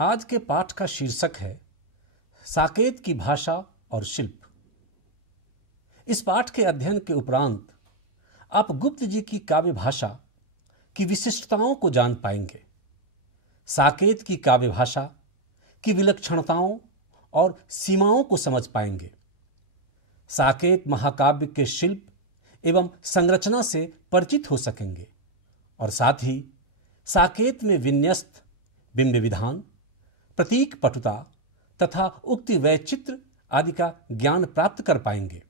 आज के पाठ का शीर्षक है साकेत की भाषा और शिल्प। इस पाठ के अध्ययन के उपरांत आप गुप्त जी की काव्य भाषा की विशिष्टताओं को जान पाएंगे। साकेत की काव्य भाषा की विलक्षणताओं और सीमाओं को समझ पाएंगे। साकेत महाकाव्य के शिल्प एवं संरचना से परिचित हो सकेंगे और साथ ही साकेत में विन्यस्त बिंब विधान, प्रतीक पटुता तथा उक्ति वैचित्र आदि का ज्ञान प्राप्त कर पाएंगे।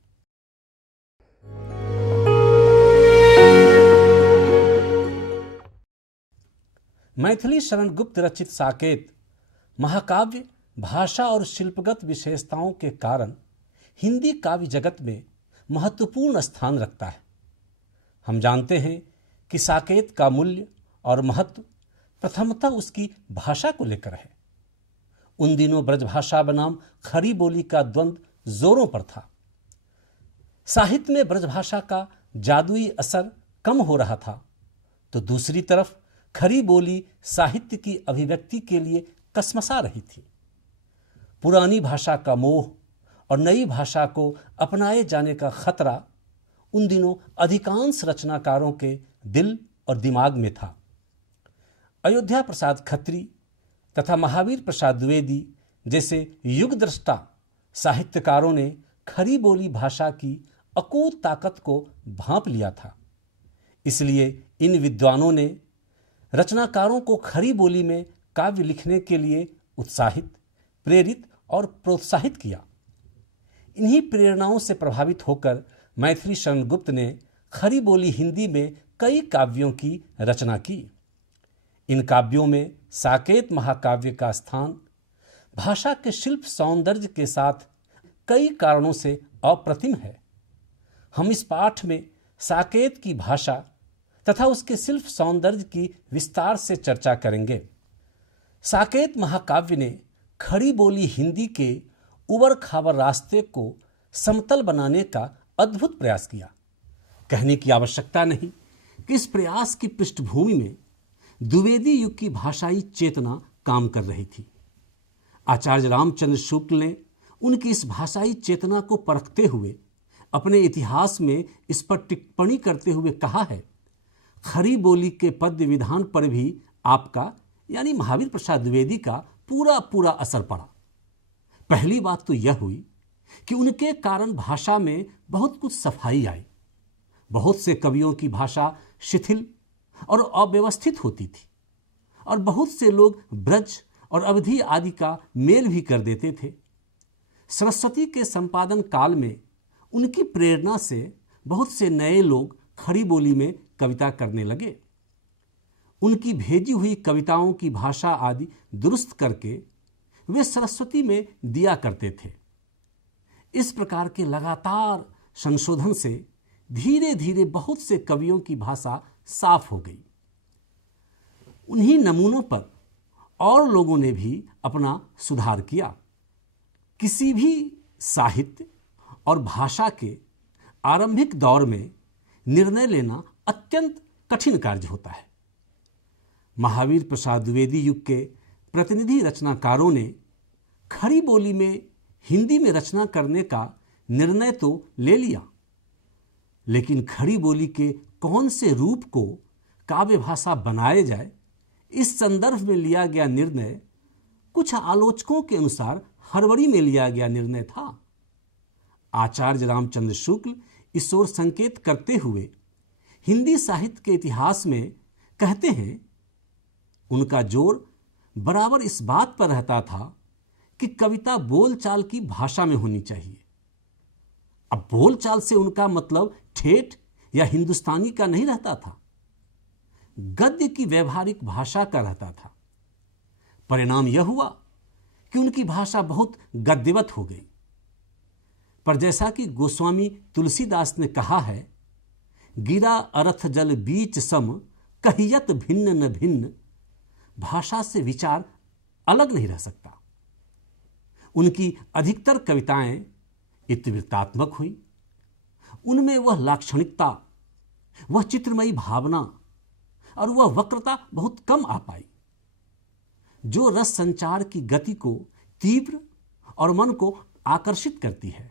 मैथिली शरण गुप्त रचित साकेत महाकाव्य भाषा और शिल्पगत विशेषताओं के कारण हिंदी काव्य जगत में महत्वपूर्ण स्थान रखता है। हम जानते हैं कि साकेत का मूल्य और महत्व प्रथमतः उसकी भाषा को लेकर है। उन दिनों ब्रजभाषा बनाम खरी बोली का द्वंद्व जोरों पर था। साहित्य में ब्रजभाषा का जादुई असर कम हो रहा था, तो दूसरी तरफ खरी बोली साहित्य की अभिव्यक्ति के लिए कसमसा रही थी। पुरानी भाषा का मोह और नई भाषा को अपनाए जाने का खतरा उन दिनों अधिकांश रचनाकारों के दिल और दिमाग में था। अयोध्या प्रसाद खत्री तथा महावीर प्रसाद द्विवेदी जैसे युग दृष्टा साहित्यकारों ने खरी बोली भाषा की अकूत ताकत को भांप लिया था। इसलिए इन विद्वानों ने रचनाकारों को खरी बोली में काव्य लिखने के लिए उत्साहित, प्रेरित और प्रोत्साहित किया। इन्हीं प्रेरणाओं से प्रभावित होकर मैथिली शरण गुप्त ने खरी बोली हिंदी में कई काव्यों की रचना की। इन काव्यों में साकेत महाकाव्य का स्थान भाषा के शिल्प सौंदर्य के साथ कई कारणों से अप्रतिम है। हम इस पाठ में साकेत की भाषा तथा उसके शिल्प सौंदर्य की विस्तार से चर्चा करेंगे। साकेत महाकाव्य ने खड़ी बोली हिंदी के उबड़ खाबड़ रास्ते को समतल बनाने का अद्भुत प्रयास किया। कहने की आवश्यकता नहीं कि इस प्रयास की पृष्ठभूमि में द्विवेदी युग की भाषाई चेतना काम कर रही थी। आचार्य रामचंद्र शुक्ल ने उनकी इस भाषाई चेतना को परखते हुए अपने इतिहास में इस पर टिप्पणी करते हुए कहा है, खरी बोली के पद्य विधान पर भी आपका यानी महावीर प्रसाद द्विवेदी का पूरा असर पड़ा। पहली बात तो यह हुई कि उनके कारण भाषा में बहुत कुछ सफाई आई। बहुत से कवियों की भाषा शिथिल और अव्यवस्थित होती थी और बहुत से लोग ब्रज और अवधि आदि का मेल भी कर देते थे। सरस्वती के संपादन काल में उनकी प्रेरणा से बहुत से नए लोग खड़ी बोली में कविता करने लगे। उनकी भेजी हुई कविताओं की भाषा आदि दुरुस्त करके वे सरस्वती में दिया करते थे। इस प्रकार के लगातार संशोधन से धीरे धीरे बहुत से कवियों की भाषा साफ हो गई। उन्हीं नमूनों पर और लोगों ने भी अपना सुधार किया। किसी भी साहित्य और भाषा के आरंभिक दौर में निर्णय लेना अत्यंत कठिन कार्य होता है। महावीर प्रसाद द्विवेदी युग के प्रतिनिधि रचनाकारों ने खड़ी बोली में हिंदी में रचना करने का निर्णय तो ले लिया, लेकिन खड़ी बोली के कौन से रूप को काव्य भाषा बनाया जाए, इस संदर्भ में लिया गया निर्णय कुछ आलोचकों के अनुसार हड़बड़ी में लिया गया निर्णय था। आचार्य रामचंद्र शुक्ल इस ओर संकेत करते हुए हिंदी साहित्य के इतिहास में कहते हैं, उनका जोर बराबर इस बात पर रहता था कि कविता बोलचाल की भाषा में होनी चाहिए। अब बोलचाल से उनका मतलब ठेठ या हिंदुस्तानी का नहीं रहता था, गद्य की व्यवहारिक भाषा का रहता था। परिणाम यह हुआ कि उनकी भाषा बहुत गद्यवत हो गई। पर जैसा कि गोस्वामी तुलसीदास ने कहा है, गिरा अरथ जल बीच सम कहियत भिन्न न भिन्न, भाषा से विचार अलग नहीं रह सकता। उनकी अधिकतर कविताएं इतिवृत्तात्मक हुई। उनमें वह लाक्षणिकता, वह चित्रमयी भावना और वह वक्रता बहुत कम आ पाई। जो रस संचार की गति को तीव्र और मन को आकर्षित करती है।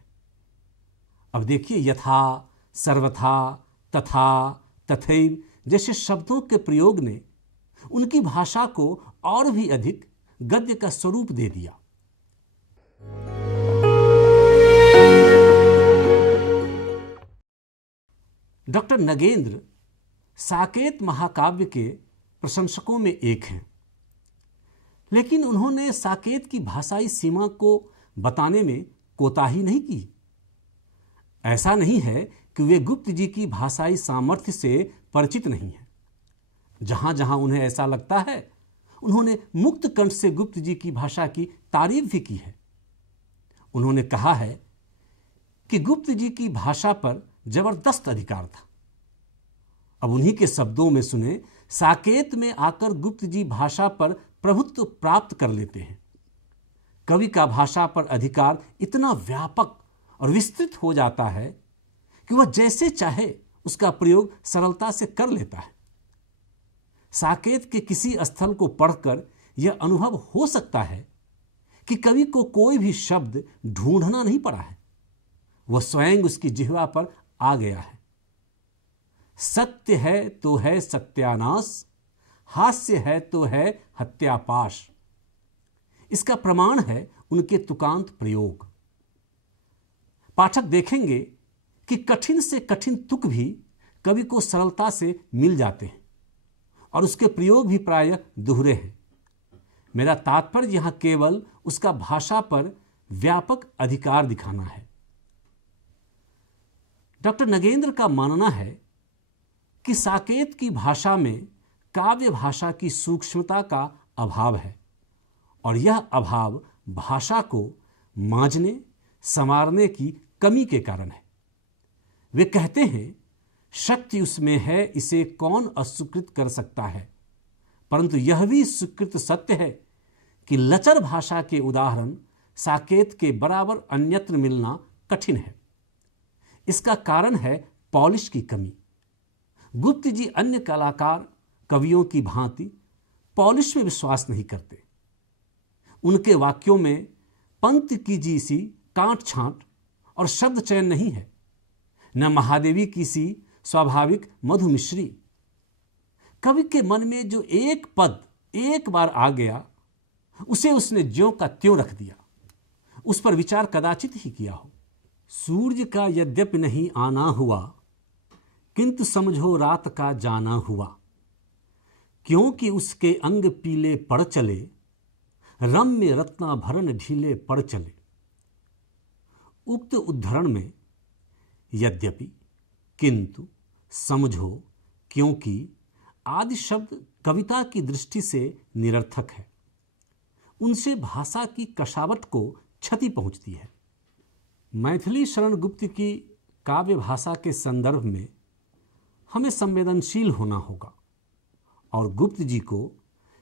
अब देखिए, यथा, सर्वथा, तथा, तथैव जैसे शब्दों के प्रयोग ने उनकी भाषा को और भी अधिक गद्य का स्वरूप दे दिया। डॉक्टर नगेंद्र साकेत महाकाव्य के प्रशंसकों में एक हैं, लेकिन उन्होंने साकेत की भाषाई सीमा को बताने में कोताही नहीं की। ऐसा नहीं है कि वे गुप्त जी की भाषाई सामर्थ्य से परिचित नहीं हैं। जहां जहां उन्हें ऐसा लगता है, उन्होंने मुक्त कंठ से गुप्त जी की भाषा की तारीफ भी की है। उन्होंने कहा है कि गुप्त जी की भाषा पर जबरदस्त अधिकार था। अब उन्हीं के शब्दों में सुने, साकेत में आकर गुप्त जी भाषा पर प्रभुत्व प्राप्त कर लेते हैं। कवि का भाषा पर अधिकार इतना व्यापक और विस्तृत हो जाता है कि वह जैसे चाहे उसका प्रयोग सरलता से कर लेता है। साकेत के किसी स्थल को पढ़कर यह अनुभव हो सकता है कि कवि को कोई भी शब्द ढूंढना नहीं पड़ा है, वह स्वयं उसकी जिह्वा पर आ गया है। सत्य है तो है सत्यानाश, हास्य है तो है हत्यापाश। इसका प्रमाण है उनके तुकांत प्रयोग। पाठक देखेंगे कि कठिन से कठिन तुक भी कवि को सरलता से मिल जाते हैं और उसके प्रयोग भी प्रायः दोहरे हैं। मेरा तात्पर्य यहां केवल उसका भाषा पर व्यापक अधिकार दिखाना है। डॉक्टर नगेंद्र का मानना है कि साकेत की भाषा में काव्य भाषा की सूक्ष्मता का अभाव है और यह अभाव भाषा को मांझने संवारने की कमी के कारण है। वे कहते हैं, शक्ति उसमें है, इसे कौन अस्वीकृत कर सकता है, परंतु यह भी स्वीकृत सत्य है कि लचर भाषा के उदाहरण साकेत के बराबर अन्यत्र मिलना कठिन है। इसका कारण है पॉलिश की कमी। गुप्त जी अन्य कलाकार कवियों की भांति पॉलिश में विश्वास नहीं करते। उनके वाक्यों में पंक्ति की जैसी कांट छांट और शब्द चयन नहीं है, न महादेवी की सी स्वाभाविक मधुमिश्री। कवि के मन में जो एक पद एक बार आ गया, उसे उसने ज्यों का त्यों रख दिया, उस पर विचार कदाचित ही किया हो। सूर्य का यद्यपि नहीं आना हुआ, किंतु समझो रात का जाना हुआ, क्योंकि उसके अंग पीले पड़ चले, रम्य रत्नाभरण ढीले पड़ चले। उक्त उद्धरण में यद्यपि, किंतु, समझो, क्योंकि आदि शब्द कविता की दृष्टि से निरर्थक है। उनसे भाषा की कशावट को क्षति पहुंचती है। मैथिली शरण गुप्त की काव्य भाषा के संदर्भ में हमें संवेदनशील होना होगा और गुप्त जी को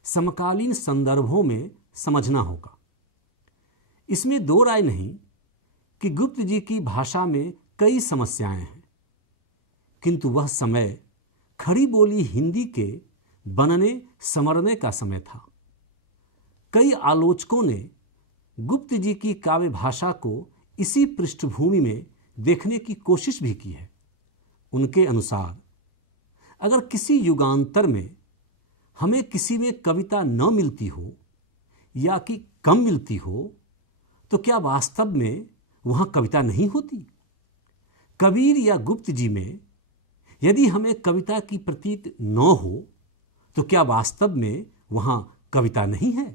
समकालीन संदर्भों में समझना होगा। इसमें दो राय नहीं कि गुप्त जी की भाषा में कई समस्याएं हैं, किंतु वह समय खड़ी बोली हिंदी के बनने समरने का समय था। कई आलोचकों ने गुप्त जी की काव्य भाषा को इसी पृष्ठभूमि में देखने की कोशिश भी की है। उनके अनुसार अगर किसी युगांतर में हमें किसी में कविता न मिलती हो या कि कम मिलती हो, तो क्या वास्तव में वहां कविता नहीं होती? कबीर या गुप्त जी में यदि हमें कविता की प्रतीत न हो, तो क्या वास्तव में वहां कविता नहीं है?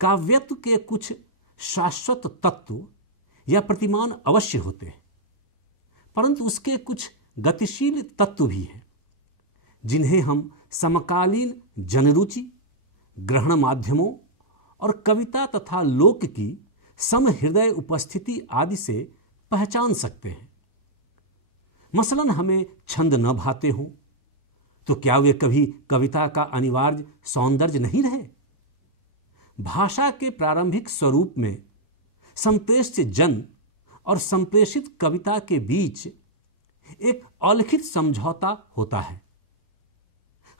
काव्यत्व के कुछ शाश्वत तत्व या प्रतिमान अवश्य होते हैं, परंतु उसके कुछ गतिशील तत्व भी हैं, जिन्हें हम समकालीन जनरुचि, ग्रहण माध्यमों और कविता तथा लोक की समहृदय उपस्थिति आदि से पहचान सकते हैं। मसलन हमें छंद न भाते हों, तो क्या वे कभी कविता का अनिवार्य सौंदर्य नहीं रहे? भाषा के प्रारंभिक स्वरूप में संप्रेष्य जन और संप्रेषित कविता के बीच एक अलिखित समझौता होता है।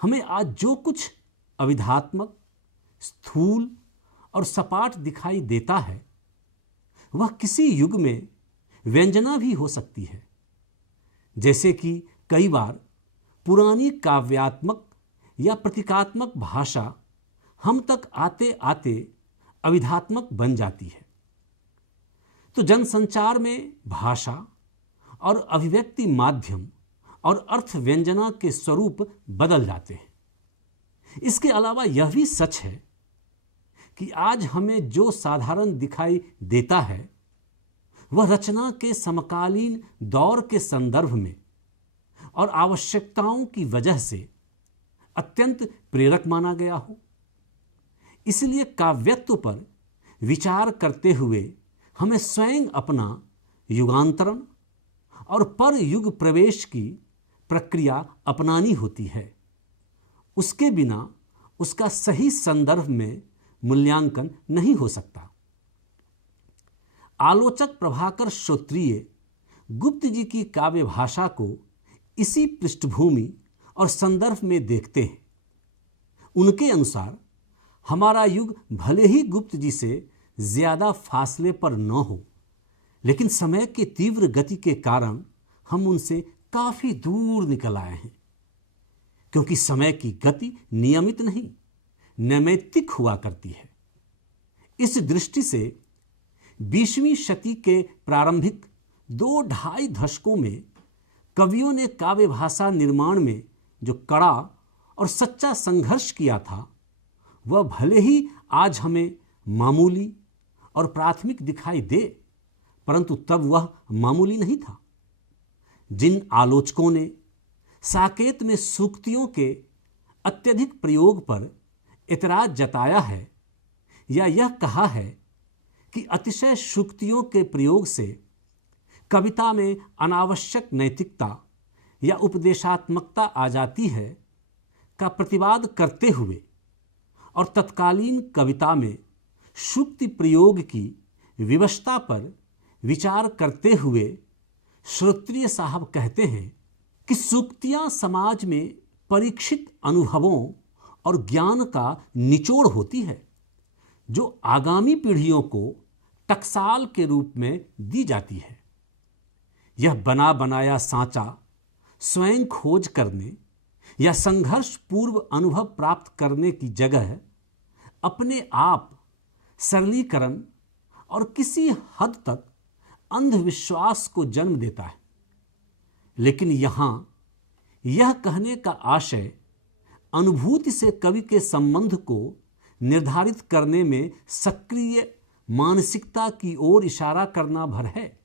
हमें आज जो कुछ अविधात्मक, स्थूल और सपाट दिखाई देता है, वह किसी युग में व्यंजना भी हो सकती है। जैसे कि कई बार पुरानी काव्यात्मक या प्रतीकात्मक भाषा हम तक आते आते अविधात्मक बन जाती है। तो जनसंचार में भाषा और अभिव्यक्ति माध्यम और अर्थ व्यंजना के स्वरूप बदल जाते हैं। इसके अलावा यह भी सच है कि आज हमें जो साधारण दिखाई देता है वह रचना के समकालीन दौर के संदर्भ में और आवश्यकताओं की वजह से अत्यंत प्रेरक माना गया हो। इसलिए काव्यत्व पर विचार करते हुए हमें स्वयं अपना युगांतरण और पर युग प्रवेश की प्रक्रिया अपनानी होती है। उसके बिना उसका सही संदर्भ में मूल्यांकन नहीं हो सकता। आलोचक प्रभाकर श्रोत्रिय गुप्त जी की काव्य भाषा को इसी पृष्ठभूमि और संदर्भ में देखते हैं। उनके अनुसार हमारा युग भले ही गुप्त जी से ज्यादा फासले पर न हो, लेकिन समय की तीव्र गति के कारण हम उनसे काफी दूर निकल आए हैं। क्योंकि समय की गति नियमित नहीं, नैमित्तिक हुआ करती है। इस दृष्टि से 20वीं शती के प्रारंभिक 2-2.5 दशकों में कवियों ने काव्य भाषा निर्माण में जो कड़ा और सच्चा संघर्ष किया था, वह भले ही आज हमें मामूली और प्राथमिक दिखाई दे, परंतु तब वह मामूली नहीं था। जिन आलोचकों ने साकेत में सूक्तियों के अत्यधिक प्रयोग पर एतराज जताया है या यह कहा है कि अतिशय सूक्तियों के प्रयोग से कविता में अनावश्यक नैतिकता या उपदेशात्मकता आ जाती है, का प्रतिवाद करते हुए और तत्कालीन कविता में सूक्ति प्रयोग की विवशता पर विचार करते हुए श्रोत्रिय साहब कहते हैं कि सूक्तियां समाज में परीक्षित अनुभवों और ज्ञान का निचोड़ होती है, जो आगामी पीढ़ियों को टकसाल के रूप में दी जाती है। यह बना बनाया सांचा स्वयं खोज करने या संघर्ष पूर्व अनुभव प्राप्त करने की जगह अपने आप सरलीकरण और किसी हद तक अंधविश्वास को जन्म देता है। लेकिन यहां यह कहने का आशय अनुभूति से कवि के संबंध को निर्धारित करने में सक्रिय मानसिकता की ओर इशारा करना भर है,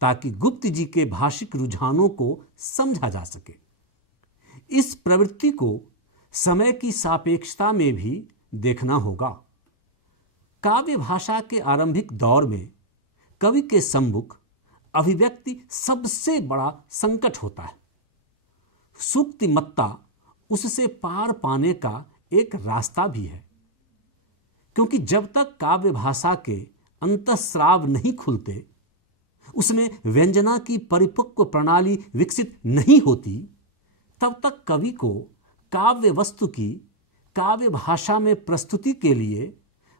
ताकि गुप्त जी के भाषिक रुझानों को समझा जा सके। इस प्रवृत्ति को समय की सापेक्षता में भी देखना होगा। काव्य भाषा के आरंभिक दौर में कवि के सम्मुख अभिव्यक्ति सबसे बड़ा संकट होता है। सूक्तिमत्ता उससे पार पाने का एक रास्ता भी है, क्योंकि जब तक काव्य भाषा के अंतःस्राव नहीं खुलते, उसमें व्यंजना की परिपक्व प्रणाली विकसित नहीं होती, तब तक कवि को काव्य वस्तु की काव्य भाषा में प्रस्तुति के लिए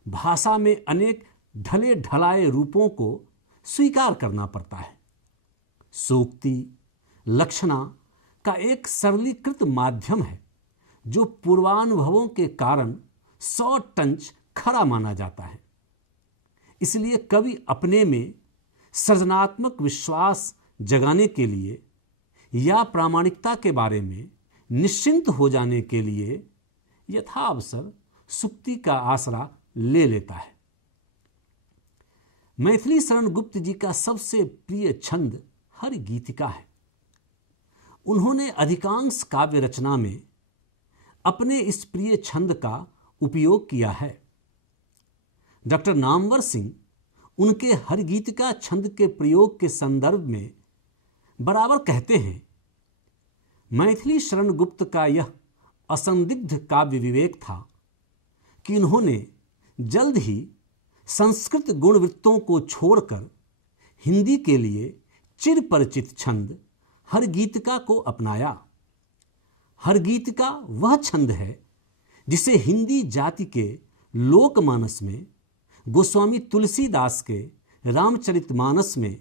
भाषा में अनेक ढले ढलाए रूपों को स्वीकार करना पड़ता है। सूक्ति लक्षणा का एक सरलीकृत माध्यम है, जो पूर्वानुभवों के कारण 100 टंच खरा माना जाता है। इसलिए कवि अपने में सृजनात्मक विश्वास जगाने के लिए या प्रामाणिकता के बारे में निश्चिंत हो जाने के लिए यथावसर सूक्ति का आसरा ले लेता है। मैथिली शरण गुप्त जी का सबसे प्रिय छंद हरि गीतिका है। उन्होंने अधिकांश काव्य रचना में अपने इस प्रिय छंद का उपयोग किया है। डॉक्टर नामवर सिंह उनके हरि गीतिका छंद के प्रयोग के संदर्भ में बराबर कहते हैं, मैथिली शरण गुप्त का यह असंदिग्ध काव्य विवेक था कि उन्होंने जल्द ही संस्कृत गुणवृत्तों को छोड़कर हिंदी के लिए चिरपरिचित छंद हरि गीतिका को अपनाया। हरि गीतिका वह छंद है जिसे हिंदी जाति के लोकमानस में गोस्वामी तुलसीदास के रामचरितमानस में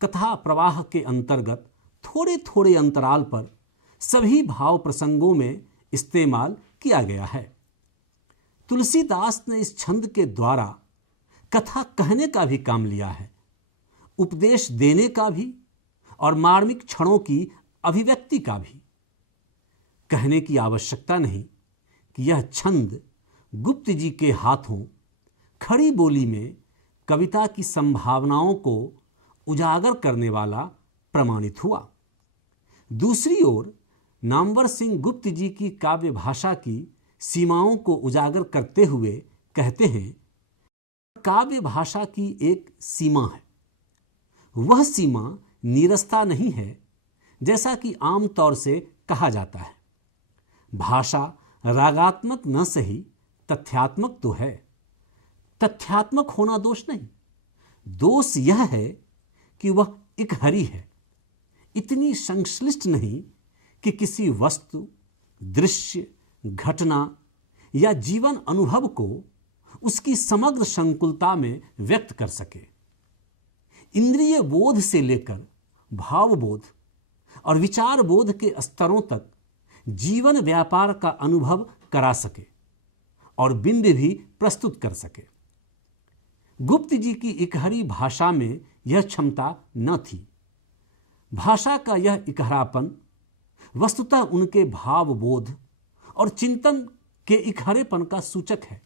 कथा प्रवाह के अंतर्गत थोड़े थोड़े अंतराल पर सभी भाव प्रसंगों में इस्तेमाल किया गया है। तुलसीदास ने इस छंद के द्वारा कथा कहने का भी काम लिया है, उपदेश देने का भी और मार्मिक क्षणों की अभिव्यक्ति का भी। कहने की आवश्यकता नहीं कि यह छंद गुप्त जी के हाथों खड़ी बोली में कविता की संभावनाओं को उजागर करने वाला प्रमाणित हुआ। दूसरी ओर नामवर सिंह गुप्त जी की काव्य भाषा की सीमाओं को उजागर करते हुए कहते हैं, काव्य भाषा की एक सीमा है। वह सीमा नीरसता नहीं है जैसा कि आमतौर से कहा जाता है। भाषा रागात्मक न सही तथ्यात्मक तो है। तथ्यात्मक होना दोष नहीं, दोष यह है कि वह इकहरी है, इतनी संश्लिष्ट नहीं कि किसी वस्तु, दृश्य, घटना या जीवन अनुभव को उसकी समग्र संकुलता में व्यक्त कर सके। इंद्रिय बोध से लेकर भाव बोध और विचार बोध के स्तरों तक जीवन व्यापार का अनुभव करा सके और बिंब भी प्रस्तुत कर सके। गुप्त जी की इकहरी भाषा में यह क्षमता न थी। भाषा का यह इकहरापन वस्तुतः उनके भाव बोध और चिंतन के इकहरेपन का सूचक है।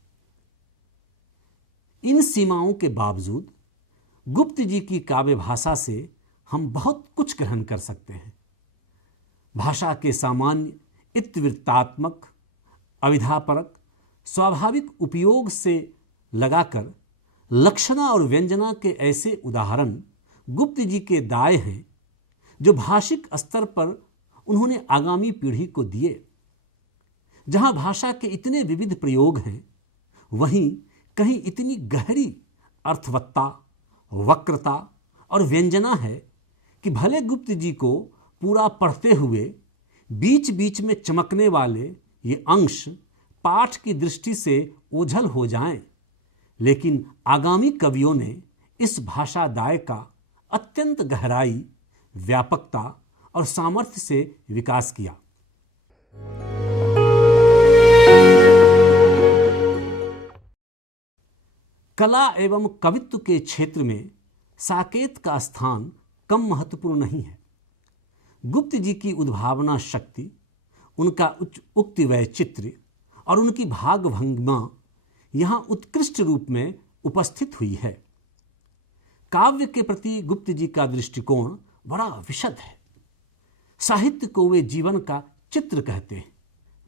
इन सीमाओं के बावजूद गुप्त जी की काव्य भाषा से हम बहुत कुछ ग्रहण कर सकते हैं। भाषा के सामान्य इतिवृत्तात्मक, अविधापरक, स्वाभाविक उपयोग से लगाकर लक्षणा और व्यंजना के ऐसे उदाहरण गुप्त जी के दाएं हैं जो भाषिक स्तर पर उन्होंने आगामी पीढ़ी को दिए। जहां भाषा के इतने विविध प्रयोग हैं, वहीं कहीं इतनी गहरी अर्थवत्ता, वक्रता और व्यंजना है कि भले गुप्त जी को पूरा पढ़ते हुए बीच बीच में चमकने वाले ये अंश पाठ की दृष्टि से ओझल हो जाएं, लेकिन आगामी कवियों ने इस भाषा दाय का अत्यंत गहराई, व्यापकता और सामर्थ्य से विकास किया। कला एवं कवित्व के क्षेत्र में साकेत का स्थान कम महत्वपूर्ण नहीं है। गुप्त जी की उद्भावना शक्ति, उनका उक्ति वैचित्र्य और उनकी भागभंगिमा यहाँ उत्कृष्ट रूप में उपस्थित हुई है। काव्य के प्रति गुप्त जी का दृष्टिकोण बड़ा विशद है। साहित्य को वे जीवन का चित्र कहते हैं।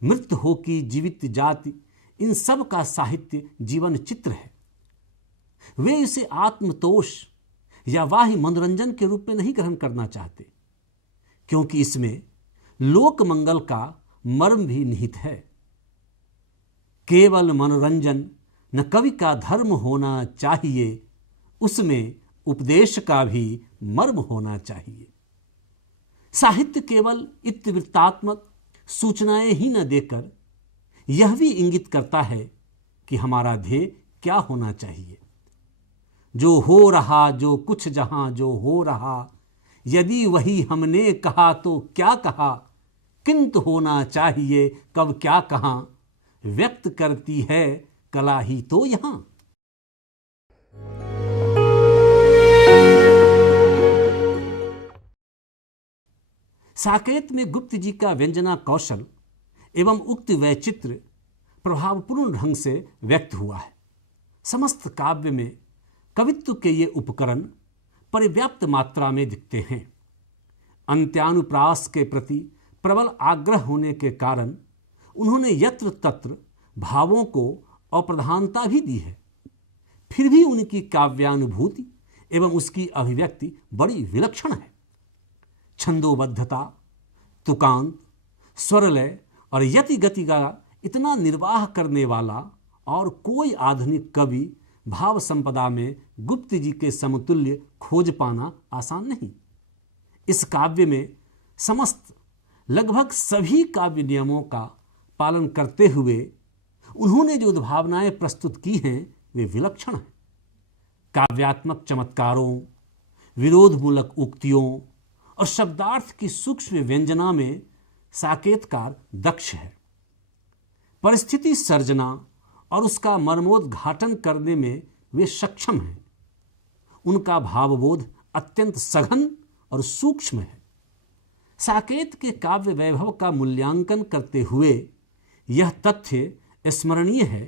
मृत हो कि जीवित जाति, इन सब का साहित्य जीवन चित्र है। वे इसे आत्मतोष या वाह्य मनोरंजन के रूप में नहीं ग्रहण करना चाहते, क्योंकि इसमें लोक मंगल का मर्म भी निहित है। केवल मनोरंजन न कवि का धर्म होना चाहिए, उसमें उपदेश का भी मर्म होना चाहिए। साहित्य केवल इतिवृत्तात्मक सूचनाएं ही न देकर यह भी इंगित करता है कि हमारा ध्येय क्या होना चाहिए। जो हो रहा, जो कुछ जहां जो हो रहा, यदि वही हमने कहा तो क्या कहा, किंतु होना चाहिए कब क्या कहां, व्यक्त करती है कला ही तो यहां। साकेत में गुप्त जी का व्यंजना कौशल एवं उक्ति वैचित्र्य प्रभावपूर्ण ढंग से व्यक्त हुआ है। समस्त काव्य में कवित्व के ये उपकरण पर्याप्त मात्रा में दिखते हैं। अंत्यानुप्रास के प्रति प्रबल आग्रह होने के कारण उन्होंने यत्र तत्र भावों को अप्रधानता भी दी है। फिर भी उनकी काव्यानुभूति एवं उसकी अभिव्यक्ति बड़ी विलक्षण है। छंदोबद्धता, तुकांत, स्वरलय और यति गति का इतना निर्वाह करने वाला और कोई आधुनिक कवि भाव संपदा में गुप्त जी के समतुल्य खोज पाना आसान नहीं। इस काव्य में समस्त लगभग सभी काव्य नियमों का पालन करते हुए उन्होंने जो उद्भावनाएं प्रस्तुत की हैं वे विलक्षण हैं। काव्यात्मक चमत्कारों, विरोधमूलक उक्तियों और शब्दार्थ की सूक्ष्म व्यंजना में साकेतकार दक्ष है। परिस्थिति सर्जना और उसका मर्मोद्घाटन करने में वे सक्षम हैं। उनका भावबोध अत्यंत सघन और सूक्ष्म है। साकेत के काव्य वैभव का मूल्यांकन करते हुए यह तथ्य स्मरणीय है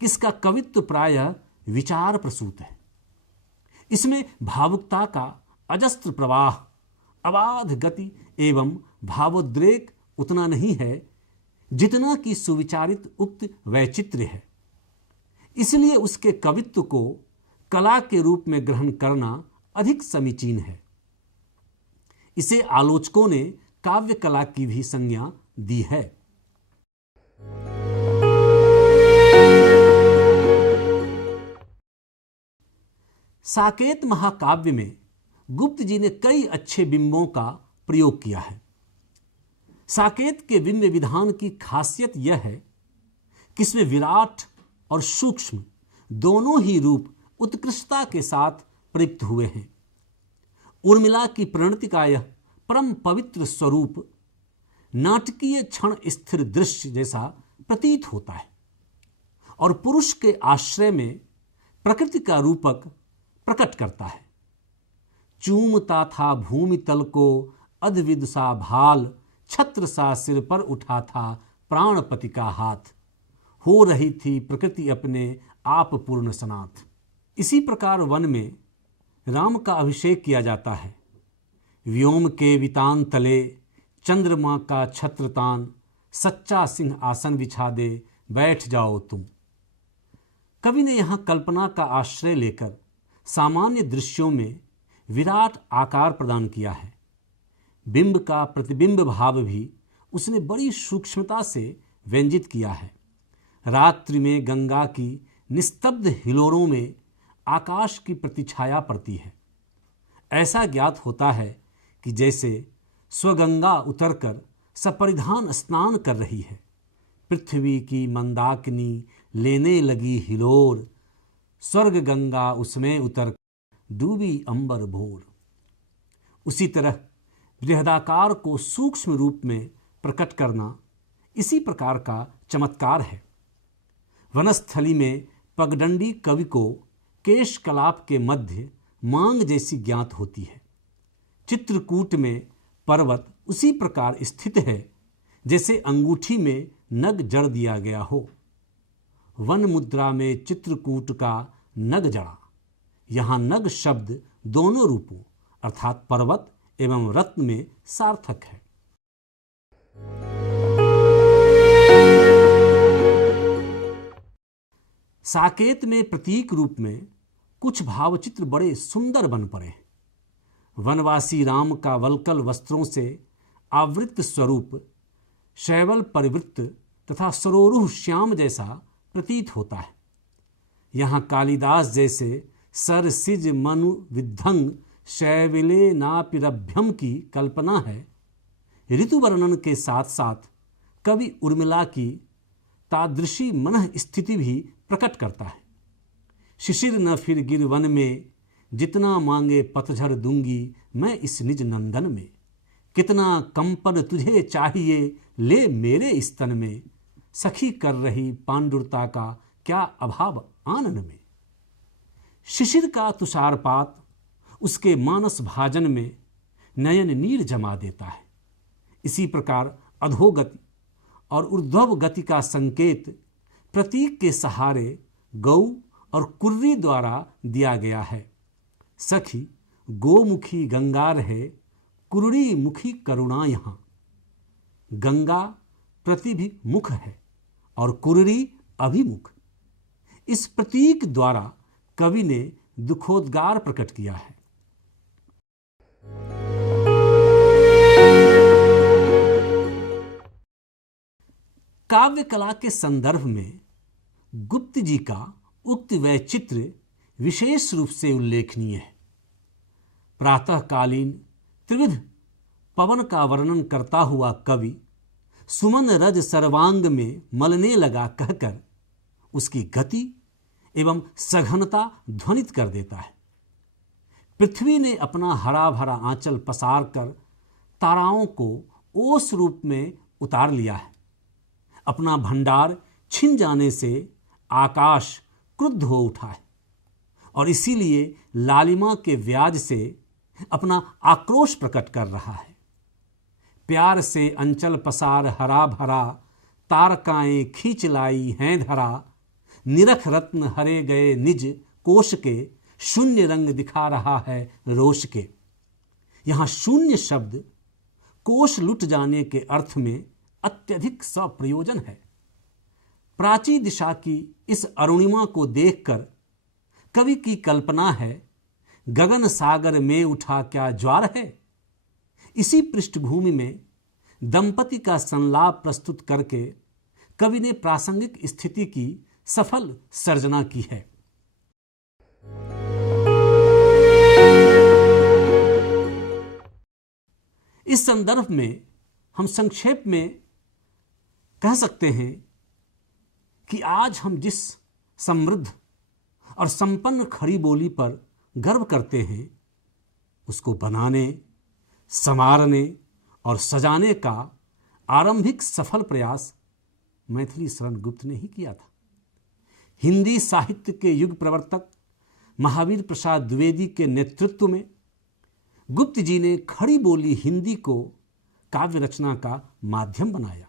कि इसका कवित्व प्रायः विचार प्रसूत है। इसमें भावुकता का अजस्त्र प्रवाह, अबाध गति एवं भावोद्रेक उतना नहीं है जितना कि सुविचारित उक्त वैचित्र्य है। इसलिए उसके कवित्व को कला के रूप में ग्रहण करना अधिक समीचीन है। इसे आलोचकों ने काव्य कला की भी संज्ञा दी है। साकेत महाकाव्य में गुप्त जी ने कई अच्छे बिंबों का प्रयोग किया है। साकेत के बिंब विधान की खासियत यह है कि इसमें विराट और सूक्ष्म दोनों ही रूप उत्कृष्टता के साथ प्रयुक्त हुए हैं। उर्मिला की प्रणति का यह परम पवित्र स्वरूप नाटकीय क्षण स्थिर दृश्य जैसा प्रतीत होता है और पुरुष के आश्रय में प्रकृति का रूपक प्रकट करता है। चूमता था भूमि तल को अद्विद सा भाल, छत्र सा सिर पर उठा था प्राणपति का हाथ, हो रही थी प्रकृति अपने आप पूर्ण सनाथ। इसी प्रकार वन में राम का अभिषेक किया जाता है। व्योम के वितान तले चंद्रमा का छत्रतान, सच्चा सिंह आसन बिछा दे बैठ जाओ तुम। कवि ने यहाँ कल्पना का आश्रय लेकर सामान्य दृश्यों में विराट आकार प्रदान किया है। बिंब का प्रतिबिंब भाव भी उसने बड़ी सूक्ष्मता से व्यंजित किया है। रात्रि में गंगा की निस्तब्ध हिलोरों में आकाश की प्रतिछाया पड़ती है। ऐसा ज्ञात होता है कि जैसे स्वगंगा उतरकर सपरिधान स्नान कर रही है। पृथ्वी की मंदाकिनी लेने लगी हिलोर, स्वर्ग गंगा उसमें उतर डूबी अंबर भोर। उसी तरह बृहदाकार को सूक्ष्म रूप में प्रकट करना इसी प्रकार का चमत्कार है। वनस्थली में पगडंडी कवि को केश कलाप के मध्य मांग जैसी ज्ञात होती है। चित्रकूट में पर्वत उसी प्रकार स्थित है जैसे अंगूठी में नग जड़ दिया गया हो। वन मुद्रा में चित्रकूट का नग जड़ा। यहाँ नग शब्द दोनों रूपों अर्थात पर्वत एवं रत्न में सार्थक है। साकेत में प्रतीक रूप में कुछ भावचित्र बड़े सुंदर बन पड़े हैं। वनवासी राम का वल्कल वस्त्रों से आवृत स्वरूप शैवल परिवृत्त तथा सरोरुह श्याम जैसा प्रतीत होता है। यहाँ कालिदास जैसे सर सिज मनु विद्धंग शैविले नापिरभ्यम की कल्पना है। ऋतु वर्णन के साथ साथ कवि उर्मिला की तादृशी मनः स्थिति भी प्रकट करता है। शिशिर न फिर गिर वन में, जितना मांगे पतझड़ दूंगी मैं इस निज नंदन में। कितना कंपन तुझे चाहिए ले मेरे स्तन में, सखी कर रही पांडुरता का क्या अभाव आनन में। शिशिर का तुषारपात उसके मानस भाजन में नयन नीर जमा देता है। इसी प्रकार अधोगति और ऊर्ध्व गति का संकेत प्रतीक के सहारे गौ और कुर्री द्वारा दिया गया है। सखी गोमुखी गंगा रहे, कुर्री मुखी करुणा यहाँ। गंगा प्रतिभिमुख है और कुर्री अभिमुख। इस प्रतीक द्वारा कवि ने दुखोद्गार प्रकट किया है। काव्य कला के संदर्भ में गुप्त जी का उक्त वैचित्र विशेष रूप से उल्लेखनीय है। प्रातःकालीन त्रिविध पवन का वर्णन करता हुआ कवि सुमन रज सर्वांग में मलने लगा कहकर उसकी गति एवं सघनता ध्वनित कर देता है। पृथ्वी ने अपना हरा भरा आंचल पसार कर ताराओं को ओस रूप में उतार लिया है। अपना भंडार छिन जाने से आकाश क्रुद्ध हो उठा है और इसीलिए लालिमा के व्याज से अपना आक्रोश प्रकट कर रहा है। प्यार से अंचल पसार हरा भरा, तारकाएं खींच लाई हैं धरा, निरख रत्न हरे गए निज कोश के, शून्य रंग दिखा रहा है रोष के। यहां शून्य शब्द कोश लुट जाने के अर्थ में अत्यधिक सप्रयोजन है। प्राची दिशा की इस अरुणिमा को देखकर कवि की कल्पना है, गगन सागर में उठा क्या ज्वार है। इसी पृष्ठभूमि में दंपति का संलाप प्रस्तुत करके कवि ने प्रासंगिक स्थिति की सफल सर्जना की है। इस संदर्भ में हम संक्षेप में कह सकते हैं कि आज हम जिस समृद्ध और संपन्न खड़ी बोली पर गर्व करते हैं, उसको बनाने, संवारने और सजाने का आरंभिक सफल प्रयास मैथिली शरण गुप्त ने ही किया था। हिंदी साहित्य के युग प्रवर्तक महावीर प्रसाद द्विवेदी के नेतृत्व में गुप्त जी ने खड़ी बोली हिंदी को काव्य रचना का माध्यम बनाया।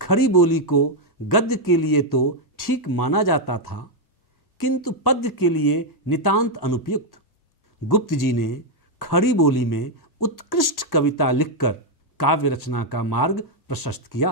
खड़ी बोली को गद्य के लिए तो ठीक माना जाता था, किंतु पद्य के लिए नितांत अनुपयुक्त। गुप्त जी ने खड़ी बोली में उत्कृष्ट कविता लिखकर काव्य रचना का मार्ग प्रशस्त किया।